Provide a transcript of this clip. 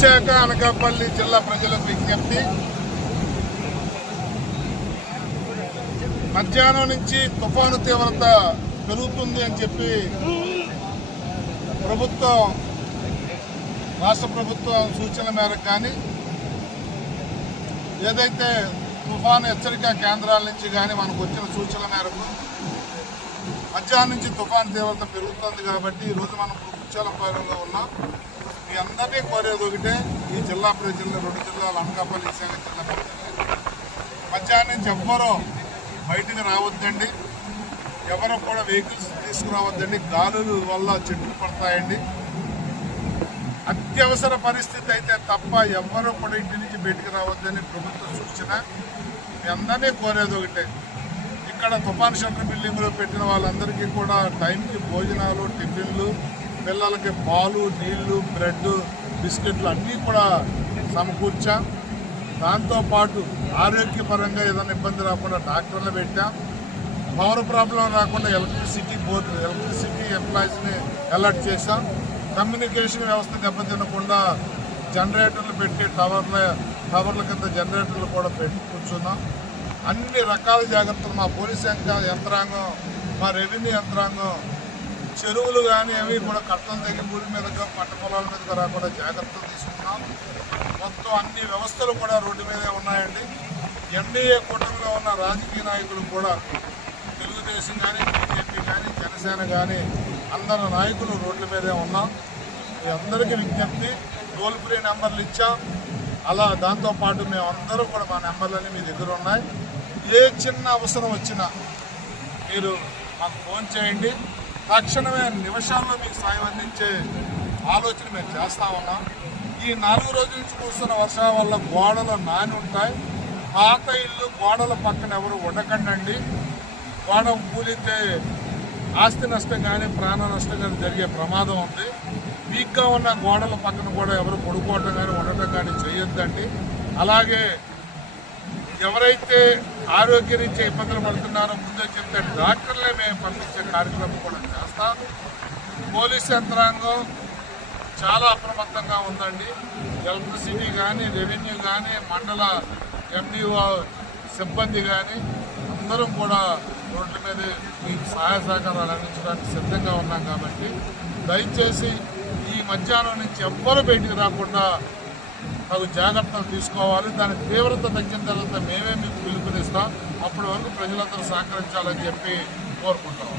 విశాఖ అనకాపల్లి జిల్లా ప్రజలకు విజ్ఞప్తి. మధ్యాహ్నం నుంచి తుఫాను తీవ్రత పెరుగుతుంది అని చెప్పి ప్రభుత్వం రాష్ట్ర ప్రభుత్వం సూచన మేరకు కానీ ఏదైతే తుఫాను హెచ్చరిక కేంద్రాల నుంచి కానీ మనకు వచ్చిన సూచనల మేరకు మధ్యాహ్నం నుంచి తుఫాను తీవ్రత పెరుగుతుంది కాబట్టి ఈరోజు మనం కుచ్చాలపాలెంలో ఉన్నాం. మీ అందరినీ కోరేది ఒకటే ఈ జిల్లా ప్రజలు రెండు జిల్లాలు అనకాపల్లి విశాఖ జిల్లా ప్రజలు మధ్యాహ్నం నుంచి ఎవ్వరూ బయటికి రావద్దండి. ఎవరు కూడా వెహికల్స్ తీసుకురావద్దండి. గాలుల వల్ల చెట్లు పడతాయండి. అత్యవసర పరిస్థితి అయితే తప్ప ఎవ్వరూ కూడా ఇంటి నుంచి బయటికి రావద్దని ప్రభుత్వం సూచన. మీ అందరినీ కోరేది ఒకటే. ఇక్కడ తుఫాన్ షెల్టర్ బిల్డింగ్లో పెట్టిన వాళ్ళందరికీ కూడా టైంకి భోజనాలు టిఫిన్లు పిల్లలకి పాలు నీళ్ళు బ్రెడ్ బిస్కెట్లు అన్నీ కూడా సమకూర్చాం. దాంతోపాటు ఆరోగ్యపరంగా ఏదైనా ఇబ్బంది రాకుండా డాక్టర్లు పెట్టాం. పవర్ ప్రాబ్లం రాకుండా ఎలక్ట్రిసిటీ బోర్డు ఎలక్ట్రిసిటీ ఎంప్లాయీస్ని అలర్ట్ చేశాం. కమ్యూనికేషన్ వ్యవస్థ దెబ్బతినకుండా జనరేటర్లు పెట్టి టవర్ల టవర్ల కింద జనరేటర్లు కూడా పెట్టి కూర్చున్నాం. అన్ని రకాల జాగ్రత్తలు మా పోలీస్ యంత్రాంగం మా రెవెన్యూ యంత్రాంగం చెరువులు కానీ అవి కూడా కట్టలు తగ్గి భూమి మీదగా పంట పొలాల మీదగా రాకుండా జాగ్రత్తలు తీసుకున్నాం మొత్తం అన్ని వ్యవస్థలు కూడా రోడ్డు మీదే ఉన్నాయండి. ఎన్డీఏ కూటమిలో ఉన్న రాజకీయ నాయకులు కూడా తెలుగుదేశం కానీ బీజేపీ కానీ జనసేన కానీ అందరు నాయకులు రోడ్ల మీదే ఉన్నాం. మీ అందరికీ విజ్ఞప్తి టోల్ ఫ్రీ నెంబర్లు ఇచ్చాం. అలా దాంతోపాటు మేమందరూ కూడా మా నెంబర్లన్నీ మీ దగ్గర ఉన్నాయి. ఏ చిన్న అవసరం వచ్చినా మీరు మాకు ఫోన్ చేయండి. తక్షణమే నిమిషాల్లో మీకు సాయం అందించే ఆలోచన మేము చేస్తా ఉన్నాం. ఈ నాలుగు రోజుల నుంచి కురుస్తున్న వర్షాల వల్ల గోడలు నాని ఉంటాయి. పాత ఇల్లు గోడల పక్కన ఎవరు ఉండకండి గోడ కూలితే ఆస్తి నష్టం కానీ ప్రాణ నష్టం కానీ జరిగే ప్రమాదం ఉంది. వీక్గా ఉన్న గోడల పక్కన కూడా ఎవరు పడుకోవటం కానీ ఉండటం కానీ చేయొద్దండి. అలాగే ఎవరైతే ఆరోగ్య రీత్యా ఇబ్బందులు పడుతున్నారో ముందే చెప్తే డాక్టర్లే మేము పంపించే కార్యక్రమం కూడా చేస్తాం. పోలీస్ యంత్రాంగం చాలా అప్రమత్తంగా ఉందండి. ఎలక్ట్రిసిటీ కానీ రెవెన్యూ కానీ మండల ఎండిఓ సిబ్బంది కానీ అందరం కూడా రోడ్ల మీద మీకు సహాయ సహకారాలు అందించడానికి సిద్ధంగా ఉన్నాం కాబట్టి దయచేసి ఈ మధ్యాహ్నం నుంచి ఎవ్వరూ బయటికి రాకుండా తగు జాగ్రత్తలు తీసుకోవాలి. దాని తీవ్రత తగ్గిన తర్వాత మేమే మీకు పిలుపునిస్తాం. అప్పటి వరకు ప్రజలందరూ సహకరించాలని చెప్పి కోరుకుంటాం